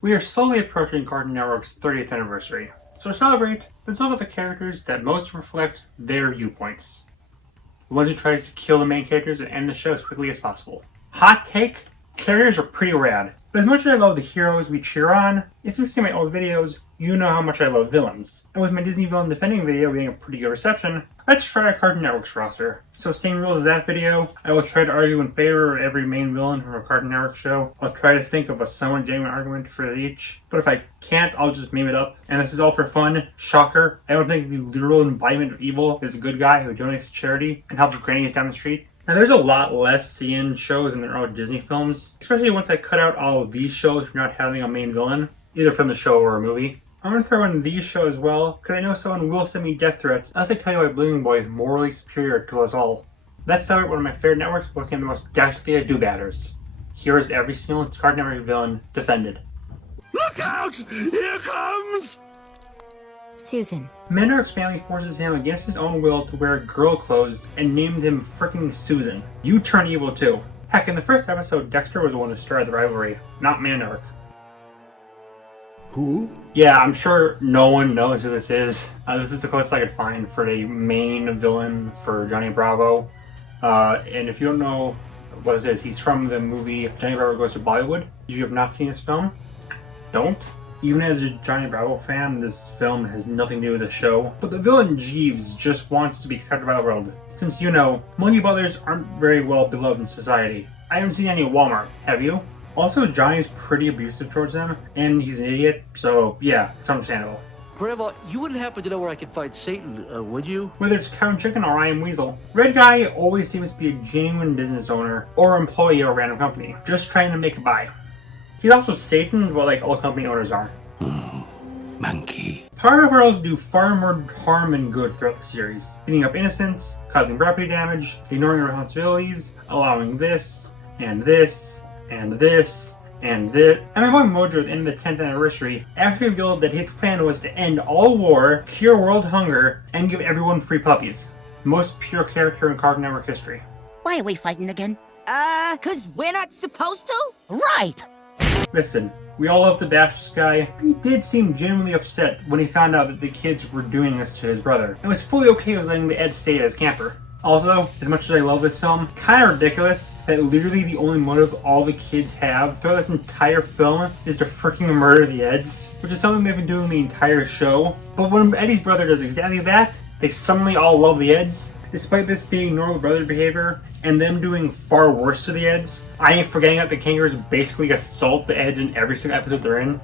We are slowly approaching Cartoon Network's 30th anniversary, so to celebrate, let's look at the characters that most reflect their viewpoints. The one who tries to kill the main characters and end the show as quickly as possible. Hot take? Characters are pretty rad, but as much as I love the heroes we cheer on, if you've seen my old videos, you know how much I love villains. And with my Disney villain defending video getting a pretty good reception, let's try a Cartoon Network's roster. So same rules as that video, I will try to argue in favor of every main villain from a Cartoon Network show. I'll try to think of a somewhat genuine argument for each, but if I can't, I'll just meme it up. And this is all for fun. Shocker, I don't think the literal embodiment of evil is a good guy who donates to charity and helps grannies down the street. Now there's a lot less CN shows in their own Disney films, especially once I cut out all of these shows for not having a main villain, either from the show or a movie. I'm going to throw in these shows as well, because I know someone will send me death threats unless I tell you why Blooming Boy is morally superior to us all. Let's start one of my favorite networks looking at the most desperately do-batters. Here is every single Cartoon Network villain defended. Look out! Here comes! Susan. Menark's family forces him against his own will to wear girl clothes and named him frickin' Susan. You turn evil too. Heck, in the first episode, Dexter was the one who started the rivalry, not Menark. Who? Yeah, I'm sure no one knows who this is. This is the closest I could find for the main villain for Johnny Bravo. And if you don't know what this is, he's from the movie Johnny Bravo Goes to Bollywood. If you have not seen this film, don't. Even as a Johnny Bravo fan, this film has nothing to do with the show. But the villain Jeeves just wants to be accepted by the world. Since you know, Monkey Brothers aren't very well beloved in society. I haven't seen any at Walmart, have you? Also, Johnny's pretty abusive towards him, and he's an idiot, so yeah, it's understandable. Grandma, you wouldn't happen to know where I could find Satan, would you? Whether it's Count Chicken or I Am Weasel, Red Guy always seems to be a genuine business owner or employee of a random company, just trying to make a buy. He's also Satan, but like all company owners are. Monkey. Power Girls do far more harm than good throughout the series, beating up innocents, causing property damage, ignoring responsibilities, allowing this, and this, and this, and this. And my boy Mojo at the end of the 10th anniversary actually revealed that his plan was to end all war, cure world hunger, and give everyone free puppies. Most pure character in Cartoon Network history. Why are we fighting again? 'Cause we're not supposed to? Right! Listen, we all love to bash this guy. He did seem genuinely upset when he found out that the kids were doing this to his brother, and was fully okay with letting the Ed stay as camper. Also, as much as I love this film, it's kind of ridiculous that literally the only motive all the kids have throughout this entire film is to freaking murder the Eds, which is something they've been doing the entire show. But when Eddie's brother does exactly that, they suddenly all love the Eds. Despite this being normal brother behavior, and them doing far worse to the Eds, I ain't forgetting that the kangaroos basically assault the Eds in every single episode they're in.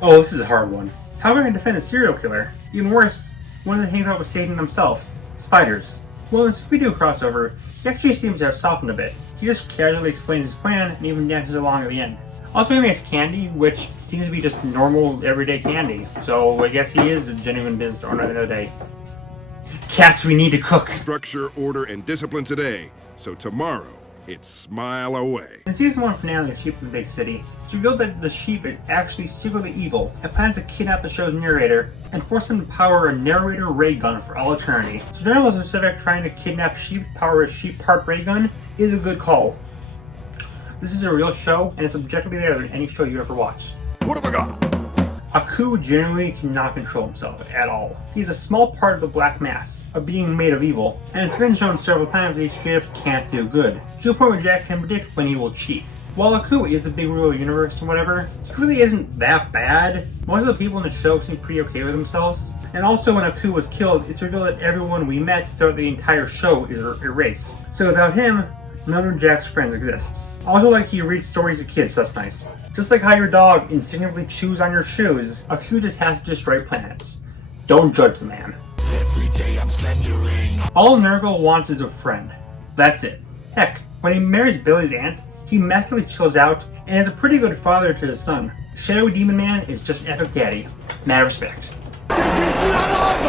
Oh, this is a hard one. How am I going to defend a serial killer? Even worse, one that hangs out with Satan themselves. Spiders. Well, in Scooby-Doo crossover, he actually seems to have softened a bit. He just casually explains his plan and even dances along at the end. Also, he makes candy, which seems to be just normal, everyday candy. So I guess he is a genuine business owner at the end of the day. Cats, we need to cook. Structure, order, and discipline today, so tomorrow, it's smile away. In season 1 finale of Sheep in the Big City, it's revealed that the sheep is actually secretly evil and plans to kidnap the show's narrator and force him to power a narrator ray gun for all eternity. So journalism specific trying to kidnap sheep to power a sheep part ray gun is a good call. This is a real show, and it's objectively better than any show you ever watched. What have I got? Aku generally cannot control himself at all. He's a small part of the Black Mass, a being made of evil, and it's been shown several times that he straight up can't do good, to the point where Jack can predict when he will cheat. While Aku is the big ruler of the universe and whatever, he really isn't that bad. Most of the people in the show seem pretty okay with themselves. And also when Aku was killed, it's revealed that everyone we met throughout the entire show is erased. So without him, none of Jack's friends exists. Also, like, he reads stories to kids, so that's nice. Just like how your dog instinctively chews on your shoes, Aku just has to destroy planets. Don't judge the man. Every day I'm slendering. All Nurgle wants is a friend. That's it. Heck, when he marries Billy's aunt, he massively chills out and is a pretty good father to his son. Shadow Demon Man is just an epic daddy. Mad respect. This is not over!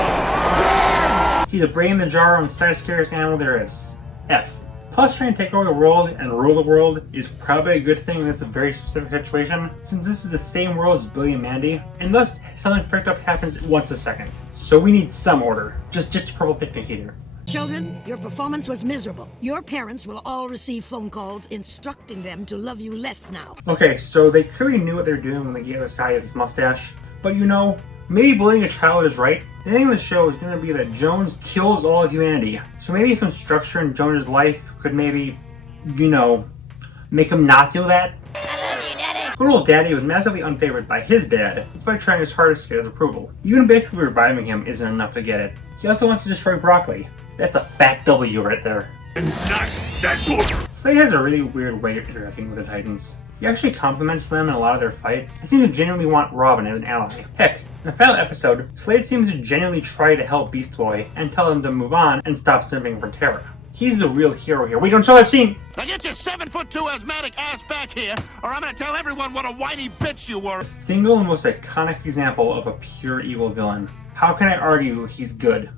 Yes! He's a brain in the jar and the scariest animal there is. F. Plus, trying to take over the world and rule the world is probably a good thing in this very specific situation, since this is the same world as Billy and Mandy, and thus something freaked up happens once a second. So we need some order. Just ditch Purple Picnic here. Children, your performance was miserable. Your parents will all receive phone calls instructing them to love you less now. Okay, so they clearly knew what they were doing when they gave this guy his mustache. But you know, maybe bullying a child is right. The thing of the show is going to be that Jones kills all of humanity. So maybe some structure in Jones' life could maybe, you know, make him not do that. Good old Daddy was massively unfavored by his dad, despite trying his hardest to get his approval. Even basically reviving him isn't enough to get it. He also wants to destroy Broccoli. That's a fat W right there. Slade has a really weird way of interacting with the Titans. He actually compliments them in a lot of their fights and seems to genuinely want Robin as an ally. Heck, in the final episode, Slade seems to genuinely try to help Beast Boy and tell him to move on and stop simping for Terra. He's the real hero here. Wait, don't show that scene! Now get your 7'2" asthmatic ass back here, or I'm gonna tell everyone what a whiny bitch you were! The single and most iconic example of a pure evil villain. How can I argue he's good?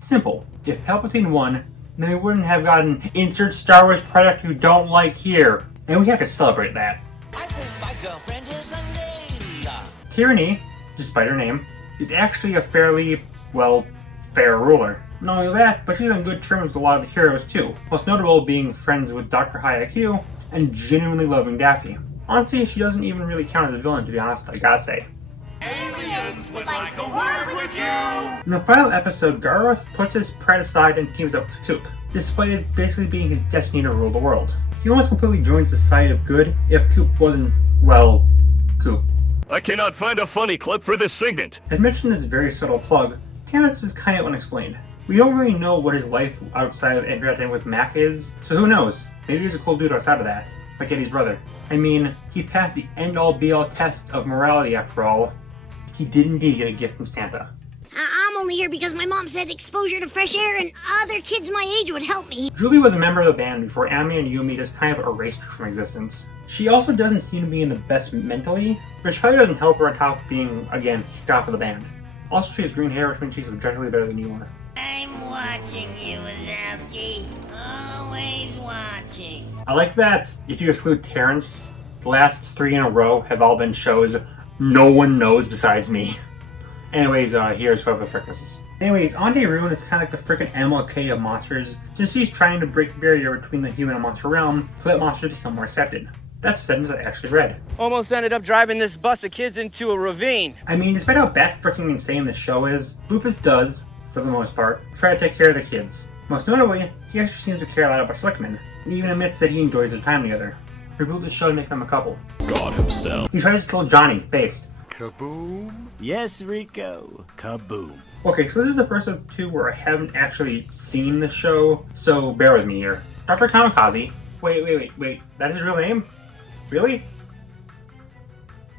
Simple. If Palpatine won, then we wouldn't have gotten insert Star Wars product you don't like here. And we have to celebrate that. I think my girlfriend is a Layla. Tyranny, despite her name, is actually a fairly, well, fair ruler. Not only that, but she's on good terms with a lot of the heroes too. Most notable being friends with Dr. High IQ and genuinely loving Daffy. Honestly, she doesn't even really count as a villain, to be honest, I gotta say. Aliens would like a word with you! In the final episode, Garroth puts his pride aside and teams up with Coop, despite it basically being his destiny to rule the world. He almost completely joins the side of good if Coop wasn't, well, Coop. I cannot find a funny clip for this segment. As mentioned in this very subtle plug, Terrence is kind of unexplained. We don't really know what his life outside of interacting with Mac is, so who knows? Maybe he's a cool dude outside of that, like Eddie's brother. I mean, he passed the end-all be-all test of morality after all. He did indeed get a gift from Santa. I'm only here because my mom said exposure to fresh air and other kids my age would help me. Julie was a member of the band before Ami and Yumi just kind of erased her from existence. She also doesn't seem to be in the best mentally, which probably doesn't help her on top of being, again, kicked off of the band. Also, she has green hair, which means she's objectively better than you are. I'm watching you, Wazowski. Always watching. I like that, if you exclude Terrence, the last 3 in a row have all been shows no one knows besides me. Anyways, here's whoever the frick this is. Anyways, Auntie Rune is kind of like the frickin' MLK of monsters, since she's trying to break the barrier between the human and monster realm so that monsters become more accepted. That's a sentence I actually read. Almost ended up driving this bus of kids into a ravine. I mean, despite how bat frickin' insane the show is, Lupus does, for the most part, try to take care of the kids. Most notably, he actually seems to care a lot about Slickman, and even admits that he enjoys their time together. Reboot the show and make them a couple. God himself. He tries to kill Johnny, based. Kaboom? Yes, Rico. Kaboom. Okay, so this is the first of 2 where I haven't actually seen the show, so bear with me here. Dr. Kamikaze. Wait, that's his real name? Really?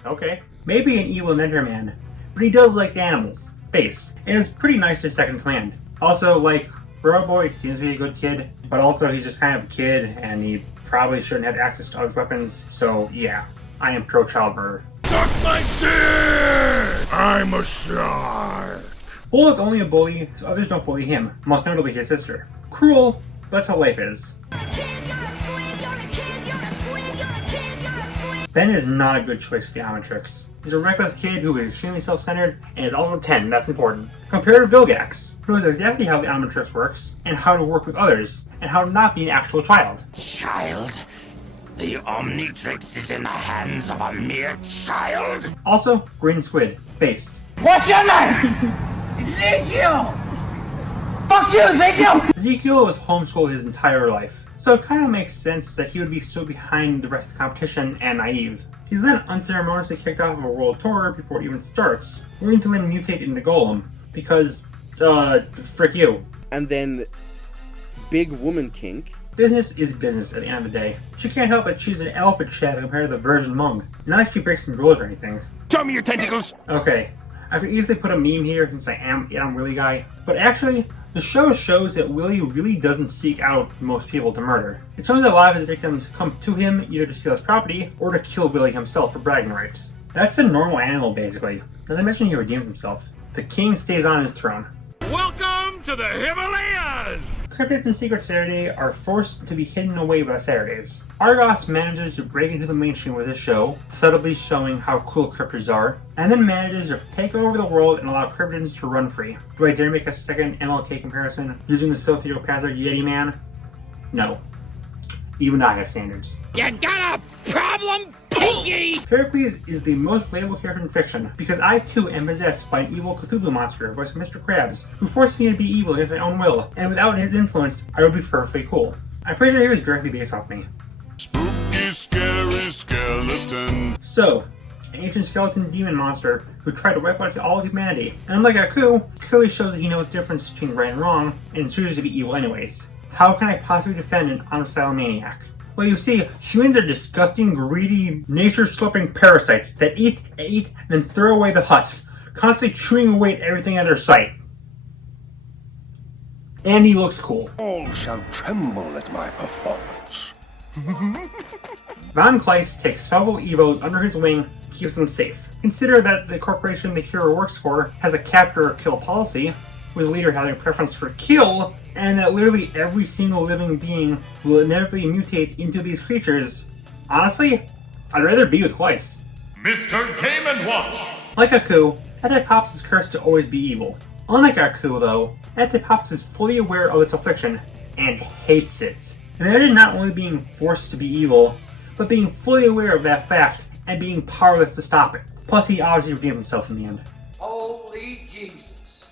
Okay. Maybe an evil inventor man, but he does like animals. Based. And it's pretty nice to second command. Also, like, Robo Boy seems to be a good kid, but also he's just kind of a kid, and he probably shouldn't have access to other weapons, so yeah, I am pro-child murder. Suck my dick! I'm a shark! Bull is only a bully, so others don't bully him, most notably his sister. Cruel, but that's how life is. Ben is not a good choice for the Omnitrix. He's a reckless kid who is extremely self-centered, and is also 10, that's important. Compared to Vilgax, who knows exactly how the Omnitrix works, and how to work with others, and how to not be an actual child. Child? The Omnitrix is in the hands of a mere child? Also, Green Squid, based. What's your name? Ezekiel! Fuck you, Ezekiel! Ezekiel was homeschooled his entire life, so it kind of makes sense that he would be so behind the rest of the competition and naive. He's then unceremoniously kicked off of a world tour before it even starts, only to then mutate into Golem, because, frick you. And then Big Woman Kink. Business is business at the end of the day. She can't help but choose an alpha chat compared to the Virgin Mung. Not like she breaks some rules or anything. Show me your tentacles! Okay, I could easily put a meme here since I am Willy guy, but actually, the show shows that Willy really doesn't seek out most people to murder. It shows that a lot of his victims come to him either to steal his property or to kill Willy himself for bragging rights. That's a normal animal basically. As I mentioned, he redeems himself. The king stays on his throne. Welcome to the Himalayas! cryptids in Secret Saturday are forced to be hidden away by Saturdays. Argos manages to break into the mainstream with his show, subtly showing how cool cryptids are, and then manages to take over the world and allow cryptids to run free. Do I dare make a second MLK comparison using the sociopathic Yeti man? No. Even I have standards. You got a problem, Pinky? Pericles is the most relatable character in fiction because I too am possessed by an evil Cthulhu monster voiced by Mr. Krabs, who forced me to be evil against my own will, and without his influence, I would be perfectly cool. I'm pretty sure he was directly based off me. Spooky, scary skeleton. So, an ancient skeleton demon monster who tried to wipe out all of humanity, and unlike Aku, clearly shows that he knows the difference between right and wrong, and chooses to be evil anyways. How can I possibly defend an homicidal maniac? Well, you see, humans are disgusting, greedy, nature-slipping parasites that eat, and then throw away the husk, constantly chewing away at everything in their sight. And he looks cool. All shall tremble at my performance. Von Kleist takes several evos under his wing and keeps them safe. Consider that the corporation the hero works for has a capture or kill policy, with the leader having a preference for kill, and that literally every single living being will inevitably mutate into these creatures. Honestly, I'd rather be with Kleist. Mr. Game & Watch! Like Aku, Antipops is cursed to always be evil. Unlike Aku, though, Antipops is fully aware of its affliction and hates it. Imagine not only being forced to be evil, but being fully aware of that fact and being powerless to stop it. Plus, he obviously redeemed himself in the end. Holy Jesus.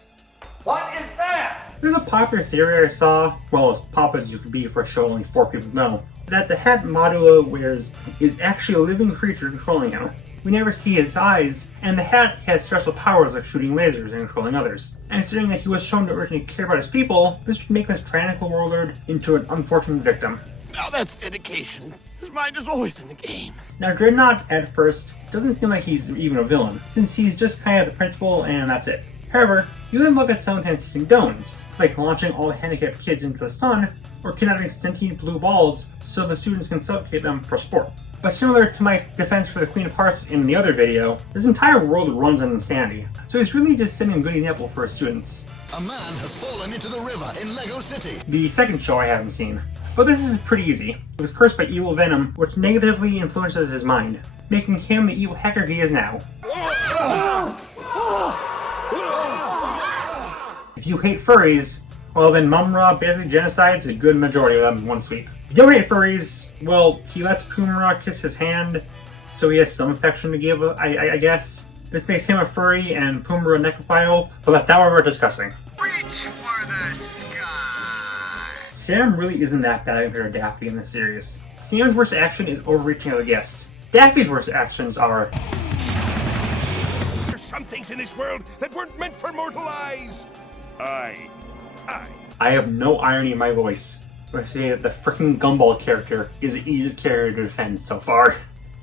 What is that? There's a popular theory I saw, well, as pop as you could be for a show only 4 people know, that the hat Modula wears is actually a living creature controlling him. We never see his eyes, and the hat has special powers like shooting lasers and controlling others. And considering that he was shown to originally care about his people, this would make this tyrannical warlord into an unfortunate victim. Now that's dedication. His mind is always in the game. Now Dreadnought, at first, doesn't seem like he's even a villain, since he's just kind of the principal and that's it. However, you then look at some things he condones, like launching all the handicapped kids into the sun, or kidnapping sentient blue balls so the students can suffocate them for sport. But similar to my defense for the Queen of Hearts in the other video, this entire world runs on insanity, so he's really just setting a good example for his students. A man has fallen into the river in Lego City. The second show I haven't seen, but this is pretty easy. He was cursed by evil venom, which negatively influences his mind, making him the evil hacker he is now. If you hate furries, well then Mumra basically genocides a good majority of them in one sweep. If you don't hate furries, well, he lets Pumra kiss his hand, so he has some affection to give, I guess. This makes him a furry and Pumra a necrophile, but that's not what we're discussing. Reach for the sky. Sam really isn't that bad compared to Daffy in this series. Sam's worst action is overreaching as a guest. Daffy's worst actions are... There's some things in this world that weren't meant for mortal eyes. I have no irony in my voice, but I say that the freaking Gumball character is the easiest character to defend so far.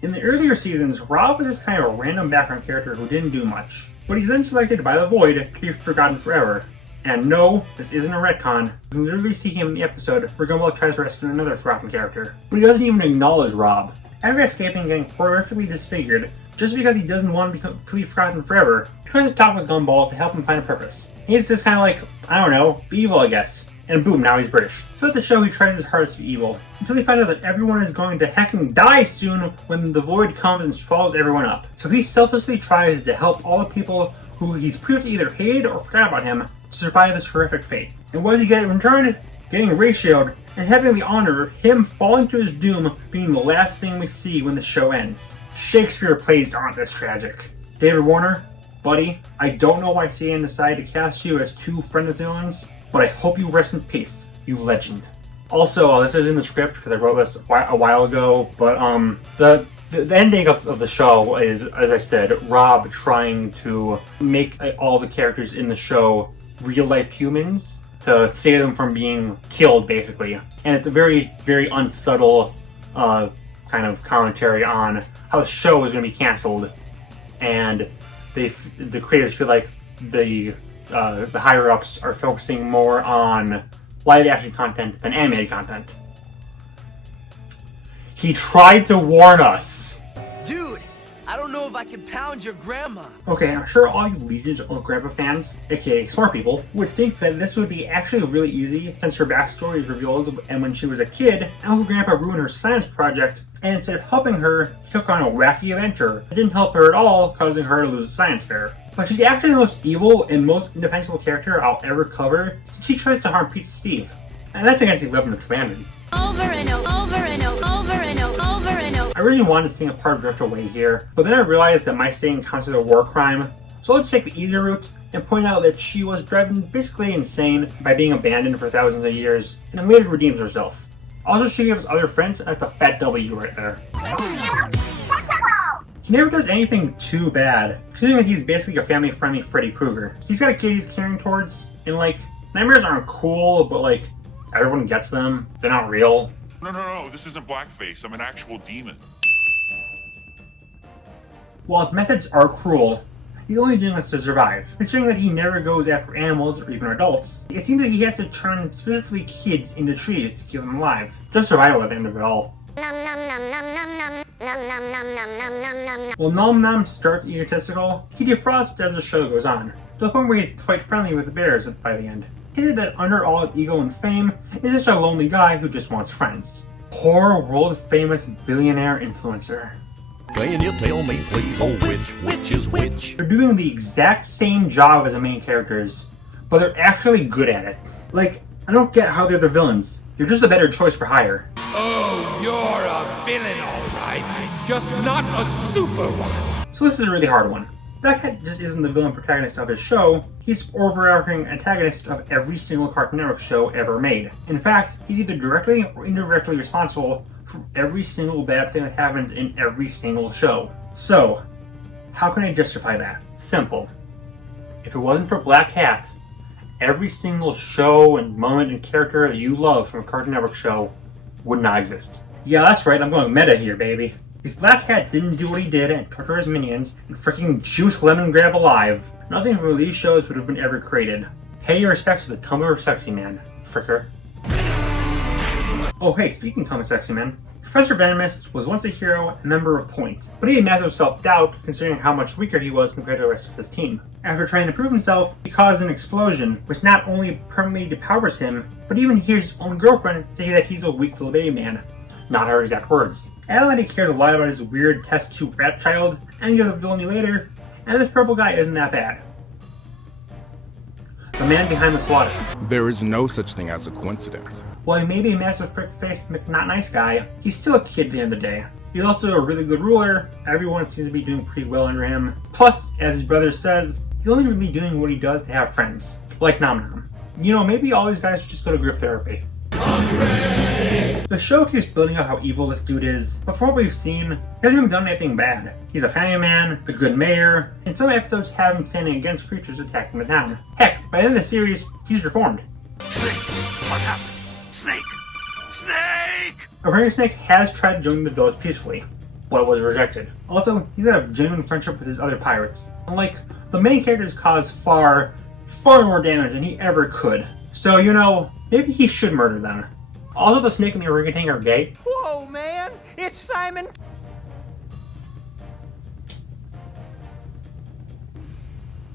In the earlier seasons, Rob was just kind of a random background character who didn't do much, but he's then selected by the Void to be forgotten forever. And no, this isn't a retcon. You can literally see him in the episode where Gumball tries to rescue another forgotten character, but he doesn't even acknowledge Rob. After escaping and getting horrifically disfigured, just because he doesn't want to be completely forgotten forever, he tries to talk with Gumball to help him find a purpose. He's just kind of like, I don't know, be evil I guess. And boom, now he's British. Throughout the show he tries his hardest to be evil, until he finds out that everyone is going to heckin' die soon when the Void comes and swallows everyone up. So he selflessly tries to help all the people who he's previously either hated or forgot about him to survive this horrific fate. And what does he get in return? Getting ratioed, and having the honor of him falling to his doom being the last thing we see when the show ends. Shakespeare plays aren't this tragic. David Warner, buddy, I don't know why CNN decided to cast you as 2 friendless villains, but I hope you rest in peace, you legend. Also, this is in the script because I wrote this a while ago, but the ending of the show is, as I said, Rob trying to make all the characters in the show real-life humans to save them from being killed, basically. And it's a very, very unsubtle kind of commentary on how the show is going to be canceled, and the creators feel like the higher-ups are focusing more on live-action content than animated content. He tried to warn us. Dude, I I don't know if I can pound your grandma. Okay, I'm sure all you Legion of Grandpa fans, aka smart people, would think that this would be actually really easy since her backstory is revealed, and when she was a kid, Uncle Grandpa ruined her science project, and instead of helping her, he took on a wacky adventure. It didn't help her at all, causing her to lose the science fair. But she's actually the most evil and most indefensible character I'll ever cover, since she tries to harm Pete Steve. And that's against the 11th commandment. Over and over and over and over and over. I really wanted to sing a part of Drift Away here, but then I realized that my saying counts as a war crime. So let's take the easy route and point out that she was driven basically insane by being abandoned for thousands of years, and then later redeems herself. Also, she gives other friends, and that's a fat W right there. He never does anything too bad, considering that he's basically a family-friendly Freddy Krueger. He's got a kid he's caring towards, and like, nightmares aren't cool, but like, everyone gets them. They're not real. No, this isn't blackface. I'm an actual demon. While his methods are cruel, he's only doing this to survive. Considering that he never goes after animals or even adults, it seems like he has to turn specifically kids into trees to keep them alive. Just survival at the end of it all. While Nom Nom starts egotistical, he defrosts as the show goes on, to the point where he's quite friendly with the bears by the end. Hinted that under all his ego and fame is just a lonely guy who just wants friends. Poor world-famous billionaire influencer. Can you tell me, please, oh, which is which? They're doing the exact same job as the main characters, but they're actually good at it. Like, I don't get how they're the villains. You're just a better choice for hire. Oh, you're a villain, all right. Just not a super one. So this is a really hard one. Black Cat just isn't the villain protagonist of his show, he's the overarching antagonist of every single Cartoon Network show ever made. In fact, he's either directly or indirectly responsible for every single bad thing that happens in every single show. So, how can I justify that? Simple. If it wasn't for Black Cat, every single show and moment and character that you love from a Cartoon Network show would not exist. Yeah, that's right, I'm going meta here, baby. If Black Cat didn't do what he did and torture his minions and freaking juice Lemon Grab alive, nothing from these shows would have been ever created. Pay your respects to the Tumblr Sexy Man, fricker. Oh hey, speaking of Tumblr Sexy Man, Professor Venomous was once a hero and member of Point, but he had massive self-doubt considering how much weaker he was compared to the rest of his team. After trying to prove himself, he caused an explosion, which not only permanently depowers him, but even hears his own girlfriend say that he's a weak little baby man. Not her exact words. Alan he cared a lot about his weird test tube rat child, and he gives up villainy later, and this purple guy isn't that bad. The man behind the slaughter. There is no such thing as a coincidence. While he may be a massive frick-faced not nice guy, he's still a kid at the end of the day. He's also a really good ruler, everyone seems to be doing pretty well under him. Plus, as his brother says, he's only really doing what he does to have friends, like Nom Nom. You know, maybe all these guys should just go to group therapy. The show keeps building up how evil this dude is, but from what we've seen, he hasn't even done anything bad. He's a family man, a good mayor, and some episodes have him standing against creatures attacking the town. Heck, by the end of the series, he's reformed. Snake! What happened? Snake! Snake! Avenging Snake has tried to join the village peacefully, but was rejected. Also, he's got a genuine friendship with his other pirates. Unlike the main characters cause far more damage than he ever could. So, you know, maybe he should murder them. Also, the snake and the orangutan are gay. Whoa, man! It's Simon!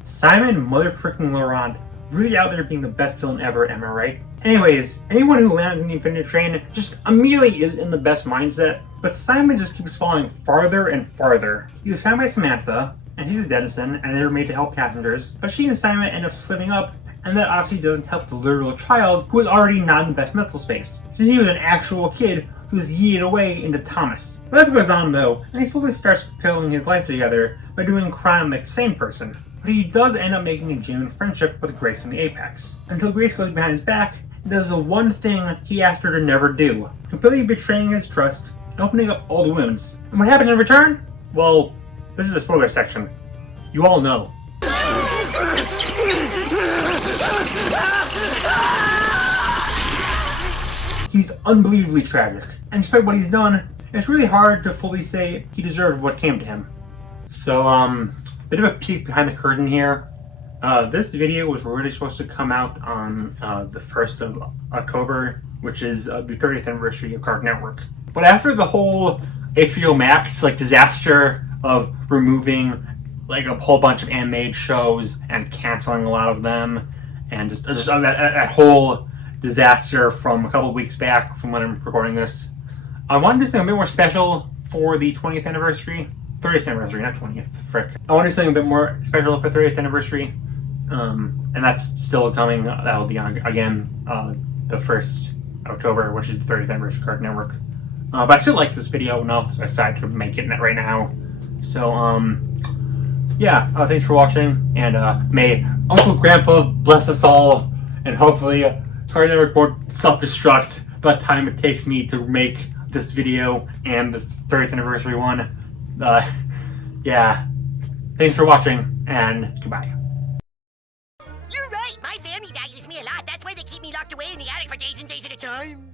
Simon motherfucking Laurent, really out there being the best villain ever, am I right? Anyways, anyone who lands in the Infinity Train just immediately is in the best mindset, but Simon just keeps falling farther and farther. He was found by Samantha, and she's a denizen, and they were made to help passengers, but she and Simon end up splitting up, and that obviously doesn't help the literal child, who is already not in the best mental space, since he was an actual kid who was yeeted away into Thomas. Life goes on though, and he slowly starts pulling his life together by doing crime like a sane person. But he does end up making a genuine friendship with Grace in the Apex, until Grace goes behind his back and does the one thing he asked her to never do, completely betraying his trust and opening up all the wounds. And what happens in return? Well, this is a spoiler section. You all know. He's unbelievably tragic, and despite what he's done, it's really hard to fully say he deserved what came to him. So, bit of a peek behind the curtain here. This video was really supposed to come out on the 1st of October, which is the 30th anniversary of Cartoon Network. But after the whole HBO Max disaster of removing like a whole bunch of animated shows and canceling a lot of them, and just that whole disaster from a couple of weeks back from when I'm recording this. I wanted to do something a bit more special for the 20th anniversary. 30th anniversary, not 20th, frick. I wanted to do something a bit more special for 30th anniversary. And that's still coming. That'll be on, again, the 1st October, which is the 30th anniversary Cartoon Network. But I still like this video enough, so I decided to make it right now. So, yeah, thanks for watching, and may Uncle Grandpa bless us all, and hopefully Cartoon Network won't self-destruct by the time it takes me to make this video and the 30th anniversary one. Yeah, thanks for watching, and goodbye. You're right, my family values me a lot. That's why they keep me locked away in the attic for days and days at a time.